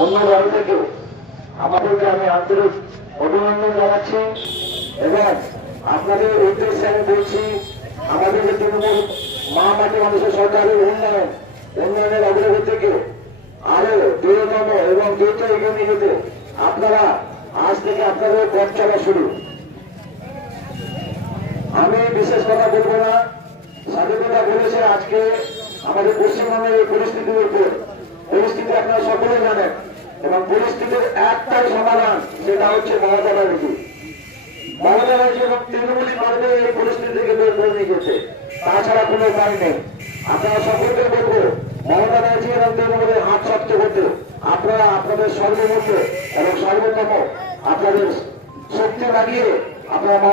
অন্য দল থেকেও আমাদেরকে আমি আন্তরিক অভিনন্দন জানাচ্ছি এবং আপনাদের উদ্দেশ্যে আমি বলছি, আমাদের যে তৃণমূল মা মাটি মানুষের সরকারের উন্নয়নের অগ্রগতিকে আরো দৃঢ়তম এবং দ্রুত এগিয়ে নিয়ে যেতে আপনারা আজ থেকে আপনাদের পথ চলা শুরু। আমি বিশেষ কথা বলবো না, স্বাধীনতা বলেছে আজকে আমাদের পশ্চিমবঙ্গের এই পরিস্থিতির উপর। পরিস্থিতি আপনারা সকলে জানেন এবং পরিস্থিতির একটাই সমাধান, সেটা হচ্ছে মমতা ব্যানার্জি। মমতা ব্যানার্জি এবং তৃণমূলই পারবে এই পরিস্থিতি থেকে বের করে নিয়ে যেতে, তাছাড়া কোনো উপায় নেই। আপনারা সকলকে বলবো মমতা ব্যানার্জি এবং তৃণমূলের হাত শক্ত করতে আপনারা আপনাদের সর্বমূল্য এবং সর্বোত্তম আপনাদের শক্তি লাগিয়ে আপনারা